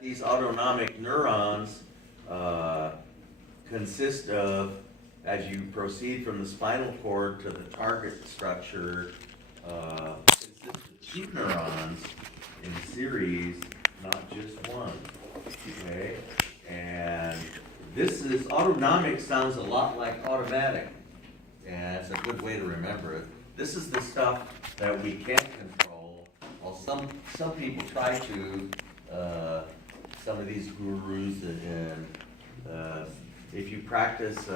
These autonomic neurons consist of, as you proceed from the spinal cord to the target structure, consist of two neurons in series, not just one. Okay? And this is, autonomic sounds a lot like automatic. And it's a good way to remember it. This is the stuff that we can't control. Well, some people try to, some of these gurus, and if you practice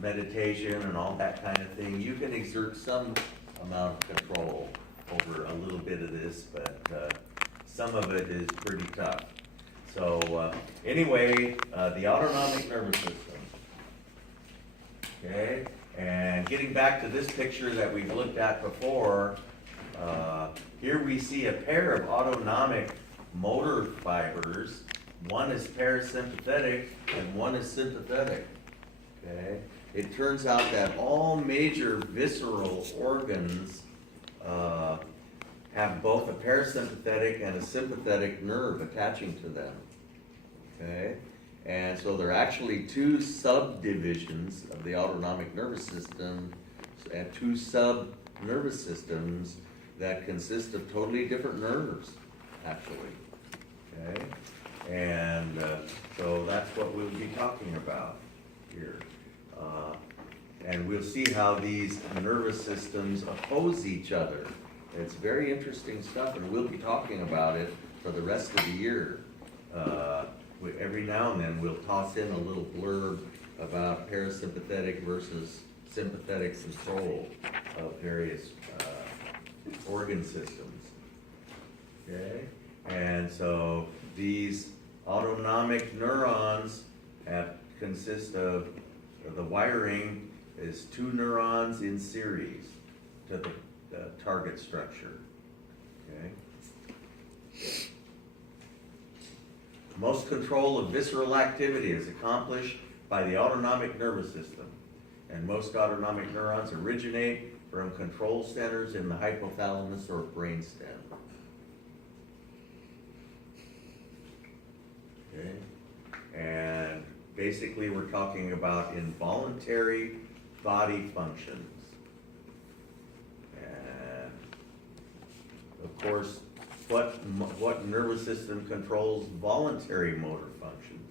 meditation and all that kind of thing, you can exert some amount of control over a little bit of this, but some of it is pretty tough. So anyway, the autonomic nervous system. Okay, and getting back to this picture that we've looked at before, here we see a pair of autonomic motor fibers. One is parasympathetic and one is sympathetic. Okay, it turns out that all major visceral organs have both a parasympathetic and a sympathetic nerve attaching to them. Okay, and so there are actually two subdivisions of the autonomic nervous system and two sub-nervous systems that consist of totally different nerves, actually. Okay, and so that's what we'll be talking about here. And we'll see how these nervous systems oppose each other. It's very interesting stuff, and we'll be talking about it for the rest of the year. Every now and then we'll toss in a little blurb about parasympathetic versus sympathetic control of various organ systems. Okay? And so these autonomic neurons consist of, the wiring is two neurons in series to the target structure. Okay? Most control of visceral activity is accomplished by the autonomic nervous system, and most autonomic neurons originate from control centers in the hypothalamus or brainstem. Okay? And basically we're talking about involuntary body functions. And of course, what nervous system controls voluntary motor functions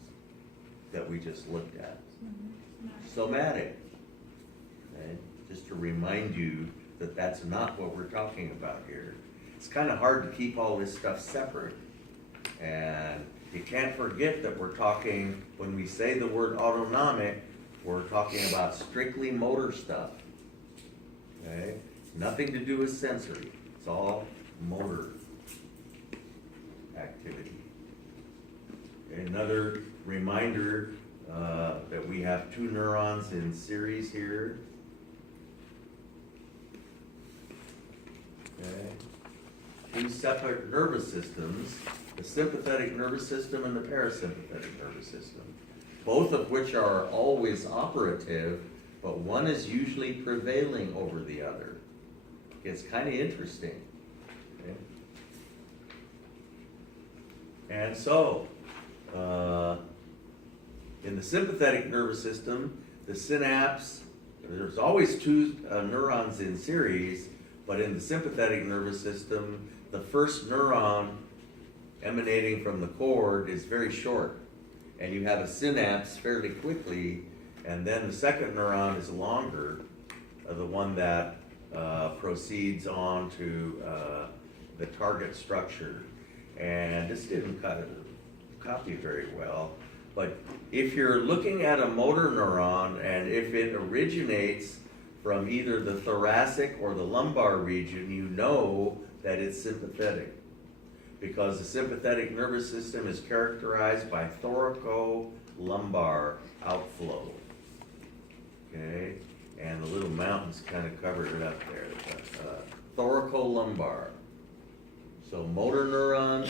that we just looked at? Somatic. Okay? Just to remind you that that's not what we're talking about here. It's kind of hard to keep all this stuff separate. And you can't forget that we're talking, when we say the word autonomic, we're talking about strictly motor stuff. Okay? Nothing to do with sensory. It's all motor activity. Okay, another reminder that we have two neurons in series here. Okay. Two separate nervous systems, the sympathetic nervous system and the parasympathetic nervous system, both of which are always operative, but one is usually prevailing over the other. It's kind of interesting. Okay. And so, in the sympathetic nervous system, the synapse, there's always two neurons in series, but in the sympathetic nervous system, the first neuron emanating from the cord is very short, and you have a synapse fairly quickly, and then the second neuron is longer, the one that proceeds on to the target structure. And this didn't copy very well, but if you're looking at a motor neuron, and if it originates from either the thoracic or the lumbar region, you know that it's sympathetic, because the sympathetic nervous system is characterized by thoracolumbar outflow. Okay, and the little mountains kind of covered it up there. Thoracolumbar. So motor neurons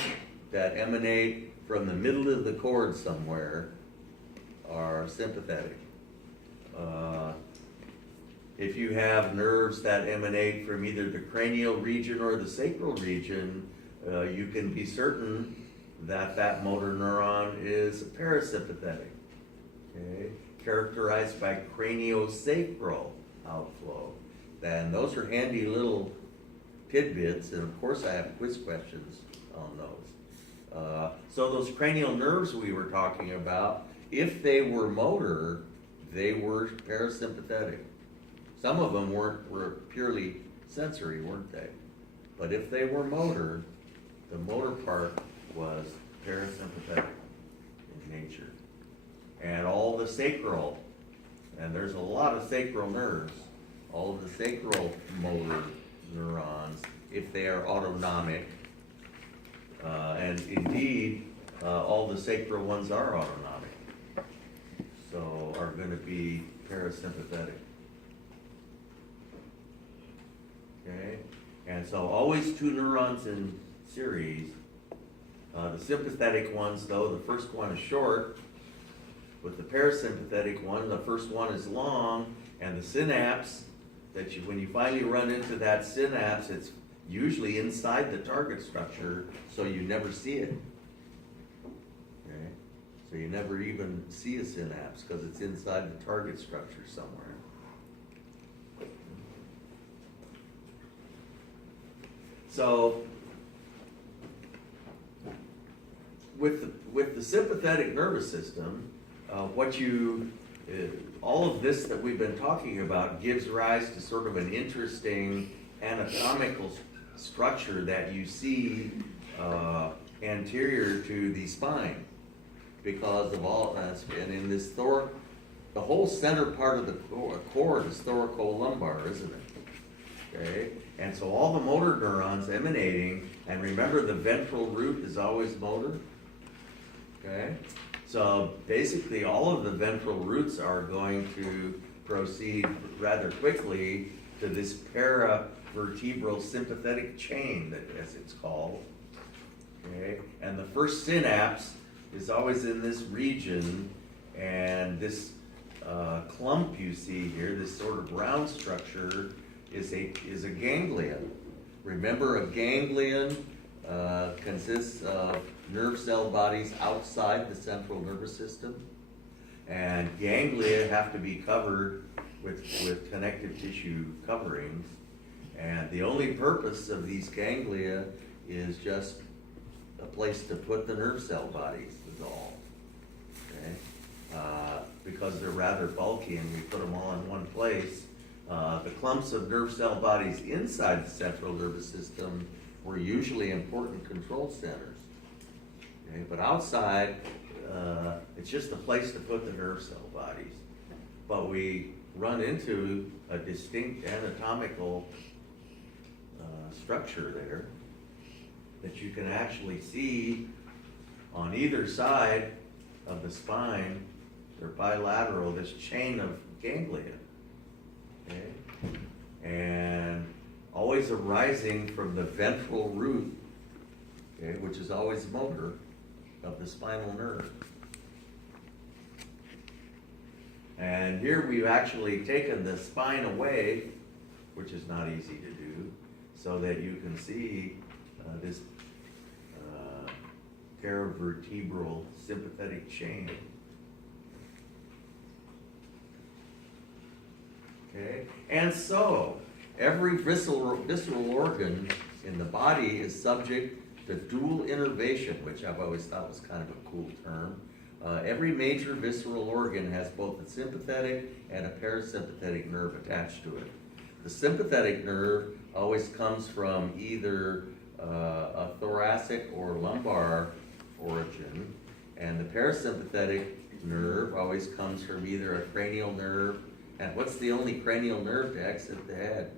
that emanate from the middle of the cord somewhere are sympathetic. If you have nerves that emanate from either the cranial region or the sacral region, you can be certain that motor neuron is parasympathetic, okay, characterized by craniosacral outflow. And those are handy little tidbits, and of course I have quiz questions on those. So those cranial nerves we were talking about, if they were motor, they were parasympathetic. Some of them were purely sensory, weren't they? But if they were motor, the motor part was parasympathetic in nature. And all the sacral, and there's a lot of sacral nerves, all of the sacral motor neurons, if they are autonomic, and indeed, all the sacral ones are autonomic, so are going to be parasympathetic. Okay, and so always two neurons in series. The sympathetic ones, though, the first one is short. With the parasympathetic one, the first one is long, and the synapse, when you finally run into that synapse, it's usually inside the target structure, so you never see it. Okay? So you never even see a synapse because it's inside the target structure somewhere. So with the sympathetic nervous system, all of this that we've been talking about gives rise to sort of an interesting anatomical structure that you see anterior to the spine, because of all, and in this the whole center part of the cord is thoracolumbar, isn't it? Okay, and so all the motor neurons emanating, and remember the ventral root is always motor. Okay, so basically all of the ventral roots are going to proceed rather quickly to this paravertebral sympathetic chain, as it's called. Okay, and the first synapse is always in this region, and this clump you see here, this sort of round structure, is a ganglion. Remember, a ganglion consists of nerve cell bodies outside the central nervous system, and ganglia have to be covered with connective tissue coverings, and the only purpose of these ganglia is just a place to put the nerve cell bodies, is all. Okay? Because they're rather bulky and we put them all in one place. The clumps of nerve cell bodies inside the central nervous system were usually important control centers. Okay? But outside, it's just a place to put the nerve cell bodies. But we run into a distinct anatomical structure there that you can actually see on either side of the spine. They're bilateral, this chain of ganglia. Okay? And always arising from the ventral root, okay, which is always motor, of the spinal nerve. And here we've actually taken the spine away, which is not easy to do, so that you can see this paravertebral sympathetic chain. Okay, and so every visceral organ in the body is subject to dual innervation, which I've always thought was kind of a cool term. Every major visceral organ has both a sympathetic and a parasympathetic nerve attached to it. The sympathetic nerve always comes from either a thoracic or lumbar origin, and the parasympathetic nerve always comes from either a cranial nerve, and what's the only cranial nerve to exit the head?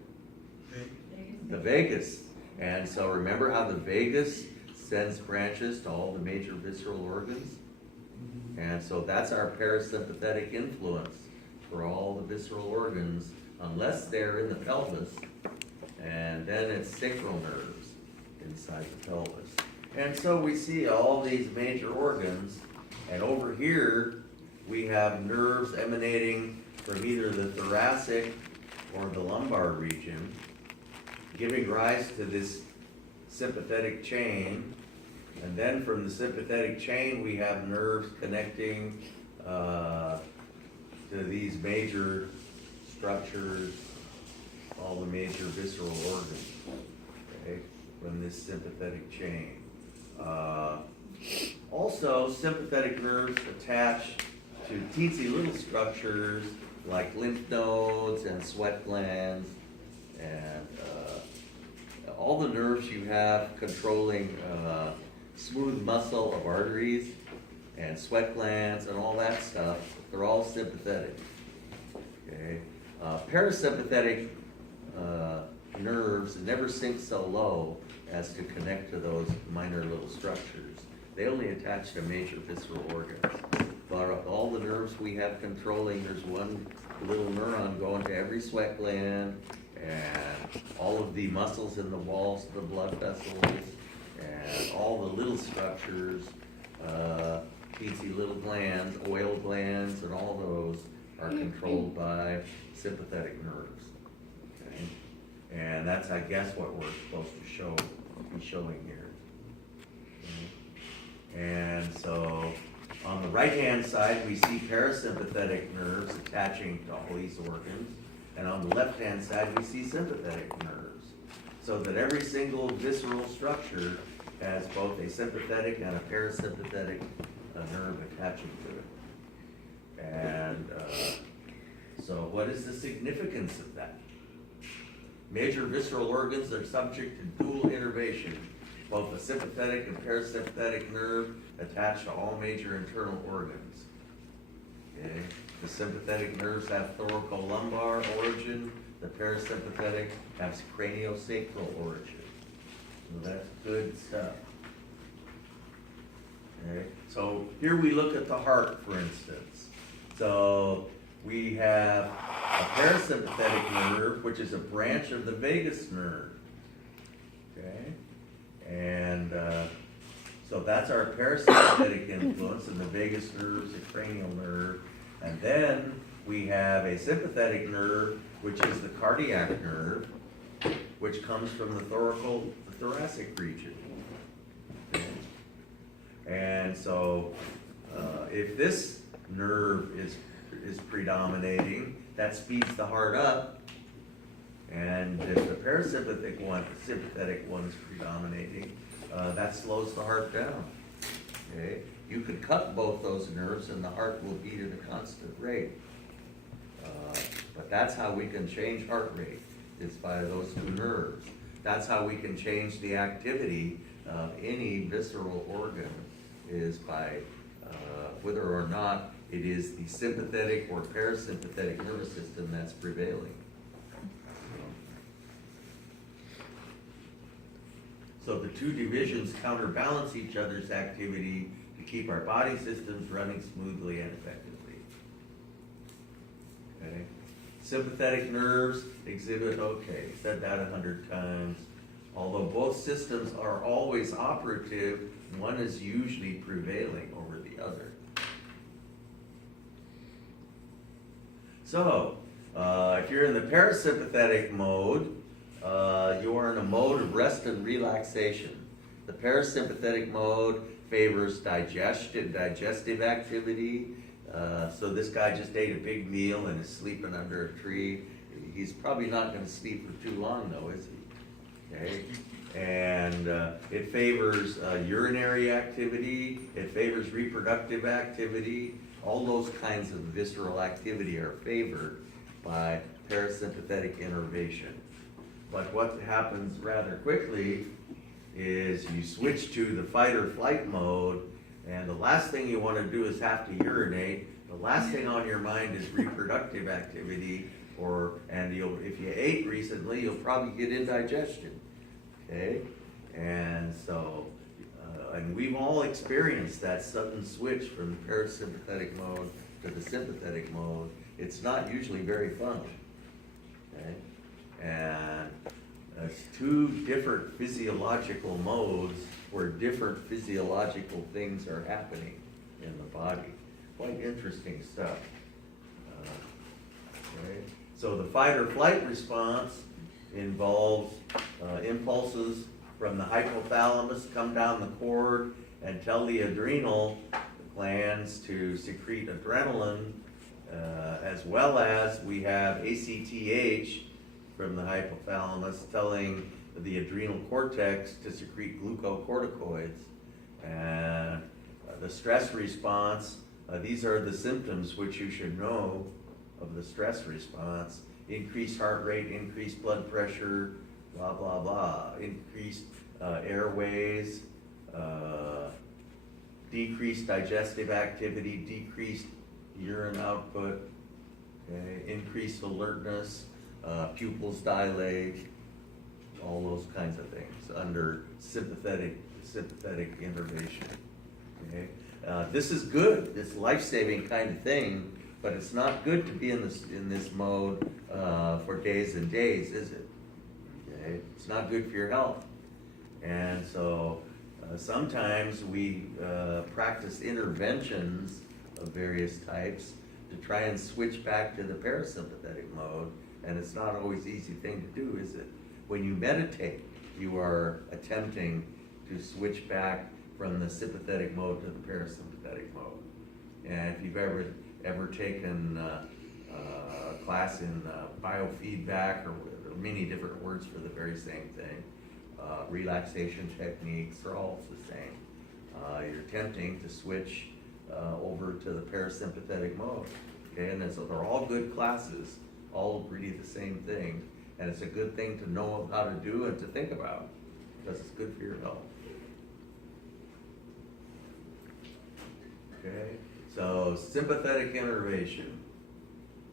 The vagus. And so remember how the vagus sends branches to all the major visceral organs? And so that's our parasympathetic influence for all the visceral organs, unless they're in the pelvis, and then it's sacral nerves inside the pelvis. And so we see all these major organs, and over here we have nerves emanating from either the thoracic or the lumbar region, giving rise to this sympathetic chain. And then from the sympathetic chain, we have nerves connecting to these major structures, all the major visceral organs, okay, from this sympathetic chain. Also, sympathetic nerves attach to teensy little structures like lymph nodes and sweat glands, and all the nerves you have controlling smooth muscle of arteries and sweat glands and all that stuff, they're all sympathetic. Okay, parasympathetic nerves never sink so low as to connect to those minor little structures. They only attach to major visceral organs. But all the nerves we have controlling, there's one little neuron going to every sweat gland, and all of the muscles in the walls of the blood vessels, and all the little structures, teensy little glands, oil glands, and all those are controlled by sympathetic nerves. Okay? And that's, I guess, what we're supposed to be showing here. Okay? And so, on the right-hand side, we see parasympathetic nerves attaching to all these organs, and on the left-hand side, we see sympathetic nerves. So that every single visceral structure has both a sympathetic and a parasympathetic nerve attaching to it. And so what is the significance of that? Major visceral organs are subject to dual innervation. Both the sympathetic and parasympathetic nerve attach to all major internal organs. Okay. The sympathetic nerves have thoracolumbar origin. The parasympathetic has craniosacral origin. So that's good stuff. Okay. So here we look at the heart, for instance. So we have a parasympathetic nerve, which is a branch of the vagus nerve. Okay. And so that's our parasympathetic influence, and the vagus nerve is a cranial nerve. And then we have a sympathetic nerve, which is the cardiac nerve, which comes from the thoracic region. Okay. And so if this nerve is predominating, that speeds the heart up. And if the parasympathetic one, sympathetic one is predominating, that slows the heart down. Okay? You could cut both those nerves and the heart will beat at a constant rate. But that's how we can change heart rate, is by those two nerves. That's how we can change the activity of any visceral organ, is by whether or not it is the sympathetic or parasympathetic nervous system that's prevailing. So the two divisions counterbalance each other's activity to keep our body systems running smoothly and effectively. Okay. Sympathetic nerves exhibit, okay, said that 100 times. Although both systems are always operative, one is usually prevailing over the other. So, if you're in the parasympathetic mode, you are in a mode of rest and relaxation. The parasympathetic mode favors digestive activity. So this guy just ate a big meal and is sleeping under a tree. He's probably not going to sleep for too long, though, is he? Okay. And it favors urinary activity. It favors reproductive activity. All those kinds of visceral activity are favored by parasympathetic innervation. But what happens rather quickly is you switch to the fight or flight mode, and the last thing you want to do is have to urinate. The last thing on your mind is reproductive activity, and if you ate recently, you'll probably get indigestion. Okay, and so, and we've all experienced that sudden switch from the parasympathetic mode to the sympathetic mode. It's not usually very fun. Okay, and it's two different physiological modes where different physiological things are happening in the body. Quite interesting stuff. Okay. So the fight or flight response involves impulses from the hypothalamus, come down the cord, and tell the adrenal glands to secrete adrenaline, as well as we have ACTH from the hypothalamus telling the adrenal cortex to secrete glucocorticoids. And the stress response, these are the symptoms which you should know of the stress response: increased heart rate, increased blood pressure, blah, blah, blah, increased airways, decreased digestive activity, decreased urine output, okay, increased alertness, pupils dilate, all those kinds of things under sympathetic innervation. Okay? This is good, it's life-saving kind of thing, but it's not good to be in this mode for days and days, is it? Okay? It's not good for your health. And so sometimes we practice interventions of various types to try and switch back to the parasympathetic mode, and it's not always an easy thing to do, is it? When you meditate, you are attempting to switch back from the sympathetic mode to the parasympathetic mode. And if you've ever taken a class in biofeedback, or many different words for the very same thing, relaxation techniques are all the same. You're attempting to switch over to the parasympathetic mode. Okay, and so they're all good classes, all really the same thing, and it's a good thing to know how to do and to think about, because it's good for your health. Okay, so sympathetic innervation.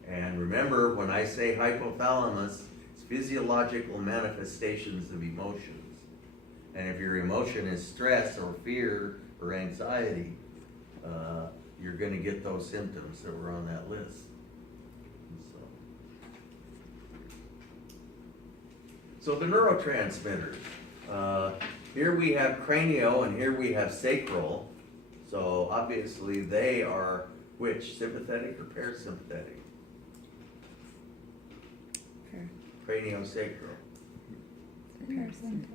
And remember, when I say hypothalamus, it's physiological manifestations of emotions. And if your emotion is stress or fear or anxiety, you're going to get those symptoms that were on that list. So the neurotransmitters. Here we have cranial and here we have sacral. So obviously they are which? Sympathetic or parasympathetic? Craniosacral.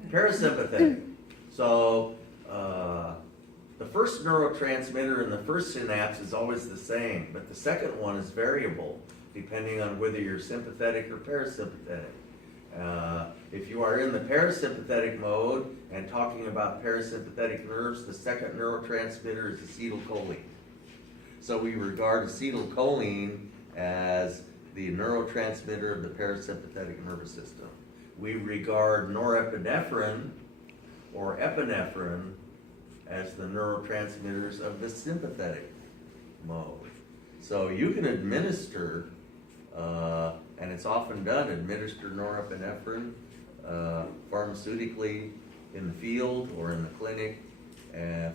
Parasympathetic. So the first neurotransmitter in the first synapse is always the same, but the second one is variable depending on whether you're sympathetic or parasympathetic. If you are in the parasympathetic mode and talking about parasympathetic nerves, the second neurotransmitter is acetylcholine. So we regard acetylcholine as the neurotransmitter of the parasympathetic nervous system. We regard norepinephrine or epinephrine as the neurotransmitters of the sympathetic mode. So you can administer, and it's often done, administer norepinephrine pharmaceutically in the field or in the clinic,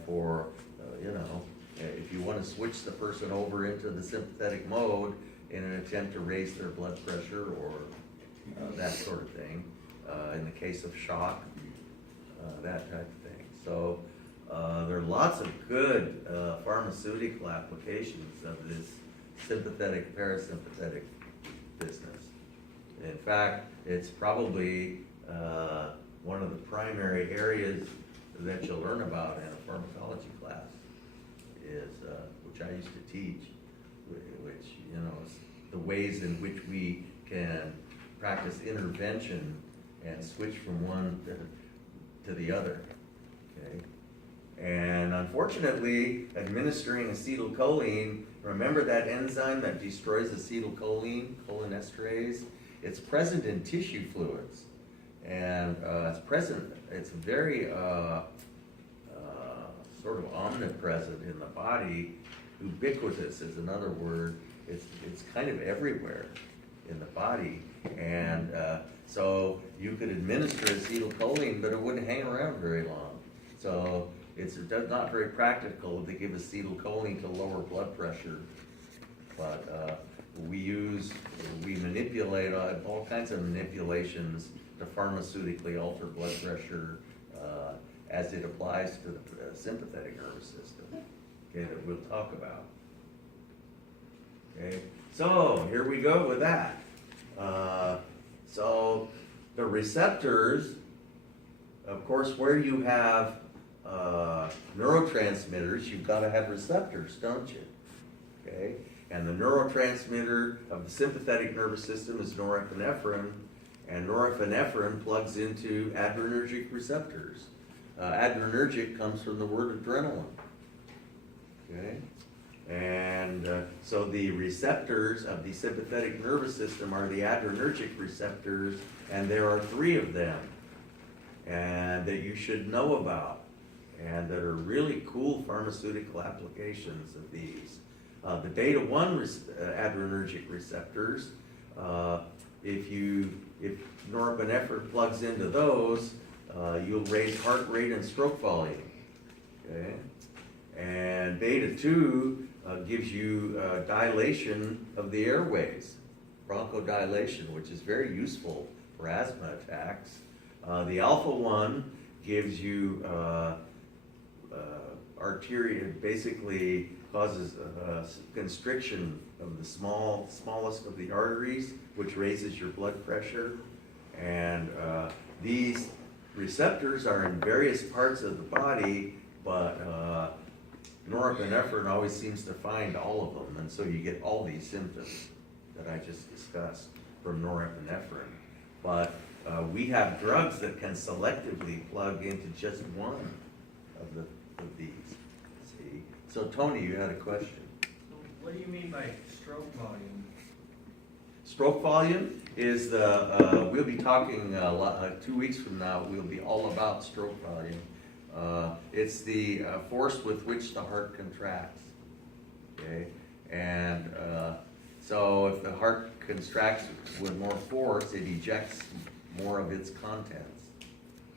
for, if you want to switch the person over into the sympathetic mode in an attempt to raise their blood pressure or that sort of thing, in the case of shock, that type of thing. So there are lots of good pharmaceutical applications of this sympathetic parasympathetic business. In fact, it's probably one of the primary areas that you'll learn about in a pharmacology class, is which I used to teach, which is the ways in which we can practice intervention and switch from one to the other. Okay. And unfortunately, administering acetylcholine, remember that enzyme that destroys acetylcholine, cholinesterase? It's present in tissue fluids, and it's very sort of omnipresent in the body. Ubiquitous is another word. It's kind of everywhere in the body, and so you could administer acetylcholine, but it wouldn't hang around very long. So it's not very practical to give acetylcholine to lower blood pressure, but we manipulate all kinds of manipulations to pharmaceutically alter blood pressure as it applies to the sympathetic nervous system, okay, that we'll talk about. Okay, so here we go with that. So the receptors of course, where you have neurotransmitters, you've got to have receptors, don't you? Okay, and the neurotransmitter of the sympathetic nervous system is norepinephrine, and norepinephrine plugs into adrenergic receptors. Adrenergic comes from the word adrenaline. Okay, and so the receptors of the sympathetic nervous system are the adrenergic receptors, and there are 3 of them, and that you should know about, and that are really cool pharmaceutical applications of these. The beta-1 adrenergic receptors, if norepinephrine plugs into those, you'll raise heart rate and stroke volume. Okay, and beta-2 gives you dilation of the airways, bronchodilation, which is very useful for asthma attacks. The alpha-1 gives you basically causes constriction of the smallest of the arteries, which raises your blood pressure. And these receptors are in various parts of the body, but norepinephrine always seems to find all of them, and so you get all these symptoms that I just discussed from norepinephrine. But we have drugs that can selectively plug into just one of these. See? So Tony, you had a question. So what do you mean by stroke volume? Stroke volume is we'll be talking 2 weeks from now, we'll be all about stroke volume. It's the force with which the heart contracts. Okay? And so if the heart contracts with more force, it ejects more of its contents.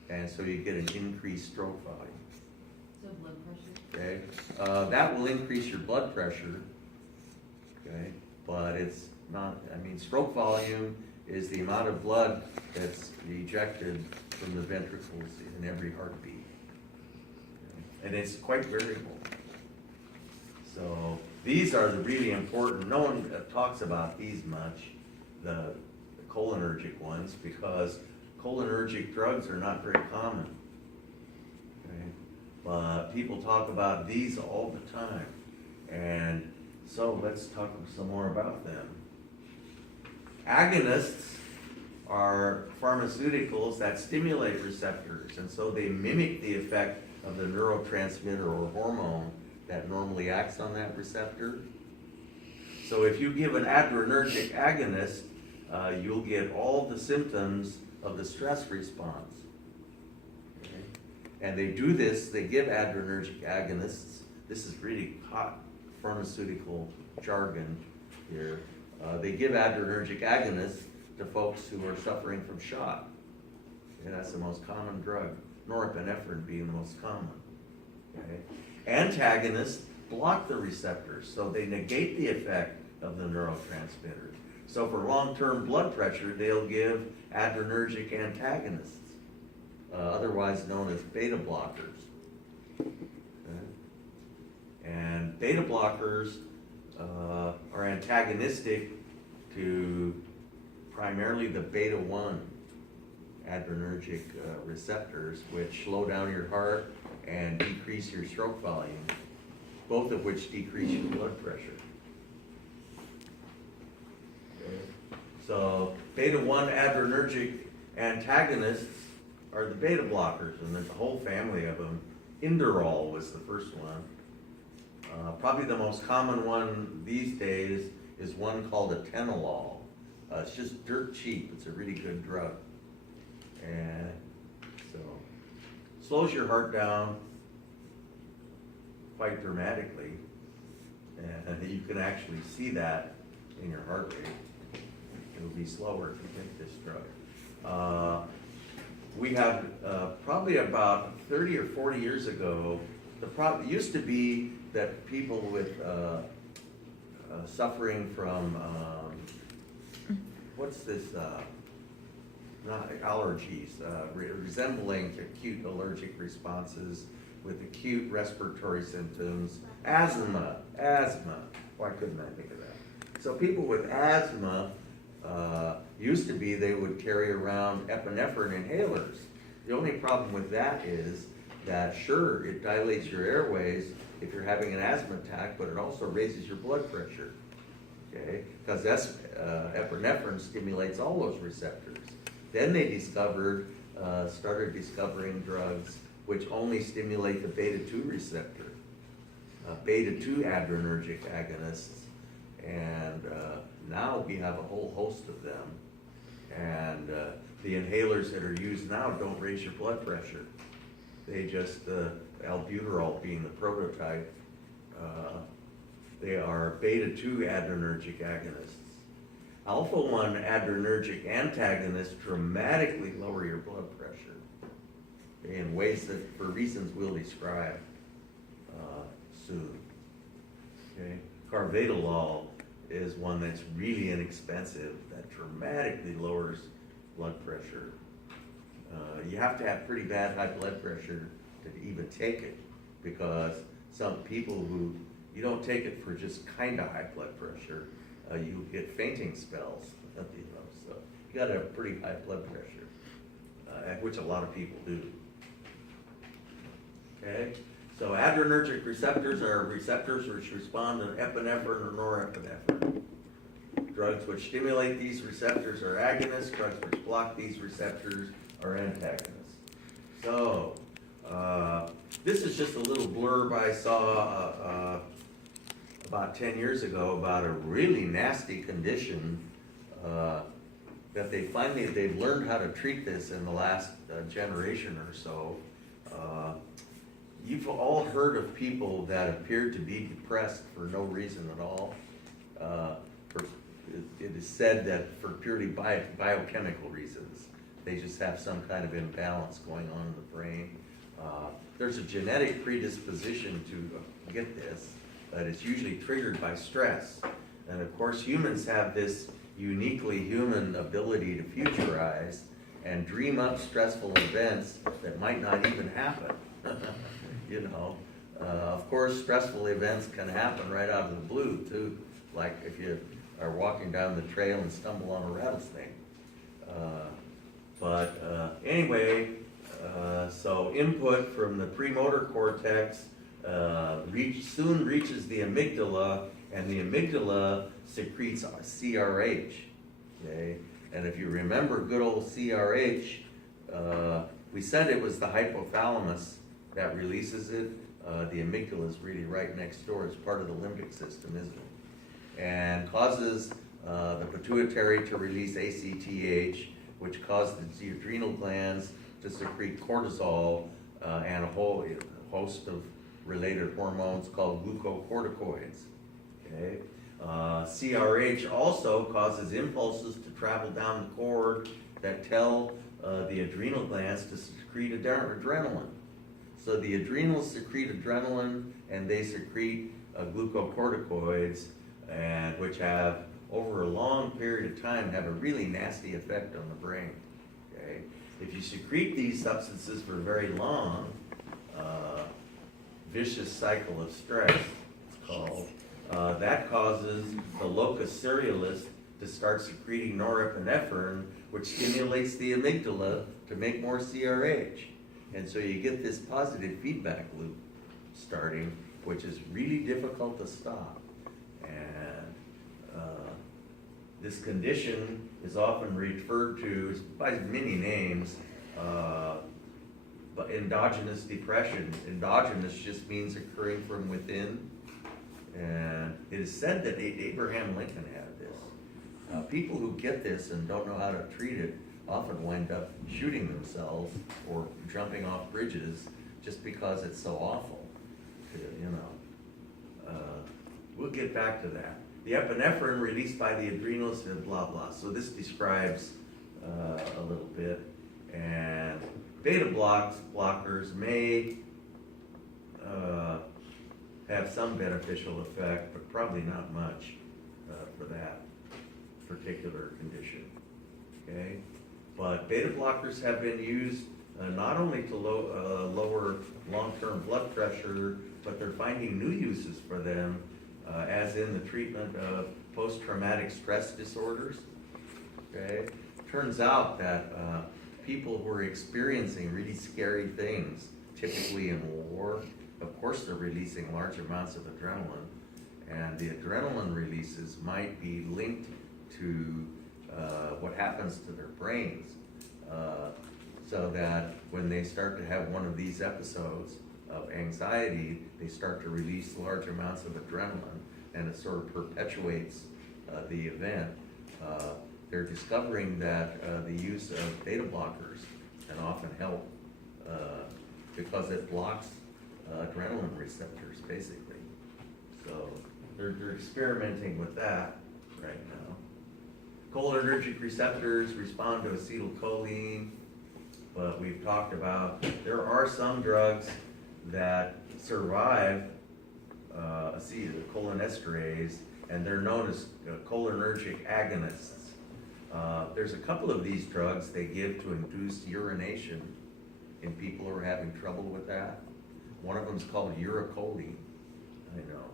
And so you get an increased stroke volume. So blood pressure? Okay? That will increase your blood pressure. Okay? But it's not, stroke volume is the amount of blood that's ejected from the ventricles in every heartbeat. Okay? And it's quite variable. So these are the really important, no one talks about these much, the cholinergic ones, because cholinergic drugs are not very common. Okay? But people talk about these all the time. And so let's talk some more about them. Agonists are pharmaceuticals that stimulate receptors, and so they mimic the effect of the neurotransmitter or hormone that normally acts on that receptor. So if you give an adrenergic agonist, you'll get all the symptoms of the stress response. Okay? And they do this, they give adrenergic agonists, this is really hot pharmaceutical jargon here. They give adrenergic agonists to folks who are suffering from shock. And that's the most common drug, norepinephrine being the most common. Okay? Antagonists block the receptors, so they negate the effect of the neurotransmitter. So for long-term blood pressure, they'll give adrenergic antagonists, otherwise known as beta blockers. Okay? And beta blockers are antagonistic to primarily the beta-1 adrenergic receptors, which slow down your heart and decrease your stroke volume, both of which decrease your blood pressure. Okay. So beta-1 adrenergic antagonists are the beta blockers, and there's a whole family of them. Inderal was the first one. Probably the most common one these days is one called atenolol. It's just dirt cheap. It's a really good drug. And so slows your heart down quite dramatically. And you can actually see that in your heart rate. It'll be slower if you take this drug. We have probably about 30 or 40 years ago, it used to be that people with suffering from what's this? Not allergies, resembling acute allergic responses with acute respiratory symptoms. Asthma. Why couldn't I think of that? So people with asthma used to be they would carry around epinephrine inhalers The only problem with that is that, sure, it dilates your airways if you're having an asthma attack, but it also raises your blood pressure, okay? Because epinephrine stimulates all those receptors. Then they started discovering drugs which only stimulate the beta-2 receptor, beta-2 adrenergic agonists, and now we have a whole host of them. And the inhalers that are used now don't raise your blood pressure. They just, albuterol being the prototype, they are beta-2 adrenergic agonists. Alpha-1 adrenergic antagonists dramatically lower your blood pressure in ways that, for reasons we'll describe soon. Okay, carvedilol is one that's really inexpensive that dramatically lowers blood pressure. You have to have pretty bad high blood pressure to even take it, because some people who, you don't take it for just kind of high blood pressure, you get fainting spells, so you gotta have pretty high blood pressure, which a lot of people do. Okay, so adrenergic receptors are receptors which respond to epinephrine or norepinephrine. Drugs which stimulate these receptors are agonists, drugs which block these receptors are antagonists. So, this is just a little blurb I saw about 10 years ago about a really nasty condition that they've learned how to treat this in the last generation or so. You've all heard of people that appear to be depressed for no reason at all. It is said that for purely biochemical reasons. They just have some kind of imbalance going on in the brain. There's a genetic predisposition to get this, but it's usually triggered by stress. And of course, humans have this uniquely human ability to futurize and dream up stressful events that might not even happen. You know, of course, stressful events can happen right out of the blue too, like if you are walking down the trail and stumble on a rattlesnake. Anyway, so input from the premotor cortex soon reaches the amygdala, and the amygdala secretes CRH. Okay, and if you remember good old CRH, we said it was the hypothalamus that releases it. The amygdala is really right next door. It's part of the limbic system, isn't it? And causes the pituitary to release ACTH, which causes the adrenal glands to secrete cortisol and a whole host of related hormones called glucocorticoids. Okay? CRH also causes impulses to travel down the cord that tell the adrenal glands to secrete adrenaline. So the adrenals secrete adrenaline, and they secrete glucocorticoids, and which have, over a long period of time, have a really nasty effect on the brain. Okay? If you secrete these substances for very long, vicious cycle of stress, it's called, that causes the locus cerealis to start secreting norepinephrine, which stimulates the amygdala to make more CRH. And so you get this positive feedback loop starting, which is really difficult to stop. And this condition is often referred to by many names, but endogenous depression. Endogenous just means occurring from within. And it is said that Abraham Lincoln had this. People who get this and don't know how to treat it often wind up shooting themselves or jumping off bridges just because it's so awful. You know, we'll get back to that. The epinephrine released by the adrenals and blah blah. So this describes a little bit. And beta blockers may have some beneficial effect, but probably not much for that particular condition. Okay, but beta blockers have been used not only to lower long-term blood pressure, but they're finding new uses for them, as in the treatment of post-traumatic stress disorders. Okay, turns out that people who are experiencing really scary things, typically in war, of course they're releasing large amounts of adrenaline. And the adrenaline releases might be linked to what happens to their brains. So that when they start to have one of these episodes of anxiety, they start to release large amounts of adrenaline, and it sort of perpetuates the event. They're discovering that the use of beta blockers can often help because it blocks adrenaline receptors, basically. So they're experimenting with that right now. Cholinergic receptors respond to acetylcholine, but we've talked about there are some drugs that survive acetylcholinesterase, and they're known as cholinergic agonists. There's a couple of these drugs they give to induce urination in people who are having trouble with that. One of them is called uricoline. I know.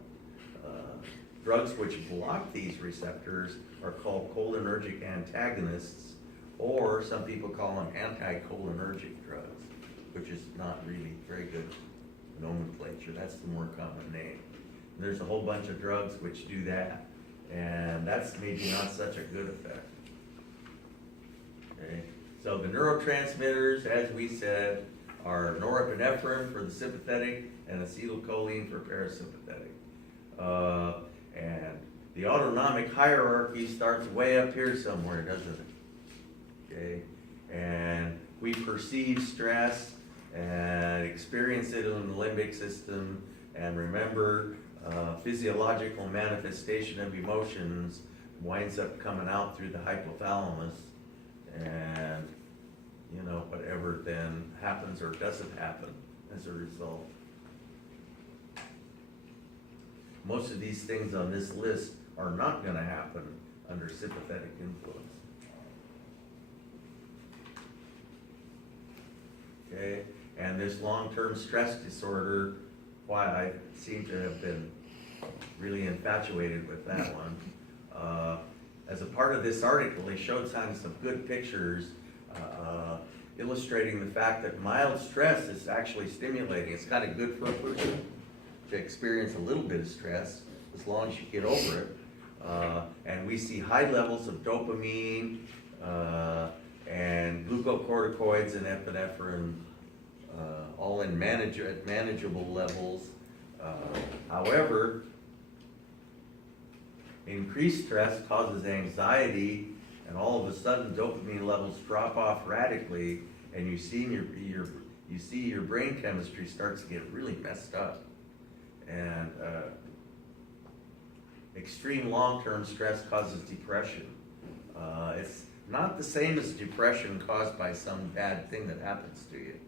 Drugs which block these receptors are called cholinergic antagonists, or some people call them anticholinergic drugs, which is not really very good nomenclature. That's the more common name. And there's a whole bunch of drugs which do that, and that's maybe not such a good effect. Okay. So the neurotransmitters, as we said, are norepinephrine for the sympathetic and acetylcholine for parasympathetic. And the autonomic hierarchy starts way up here somewhere, doesn't it? Okay. And we perceive stress and experience it in the limbic system, and remember, physiological manifestation of emotions winds up coming out through the hypothalamus, and whatever then happens or doesn't happen as a result. Most of these things on this list are not going to happen under sympathetic influence. Okay, and this long-term stress disorder, why I seem to have been really infatuated with that one. As a part of this article, they showed some good pictures illustrating the fact that mild stress is actually stimulating. It's kind of good for a person to experience a little bit of stress as long as you get over it. And we see high levels of dopamine and glucocorticoids and epinephrine, all in manageable levels. However, increased stress causes anxiety, and all of a sudden dopamine levels drop off radically, and you see your brain chemistry starts to get really messed up. And extreme long-term stress causes depression. It's not the same as depression caused by some bad thing that happens to you.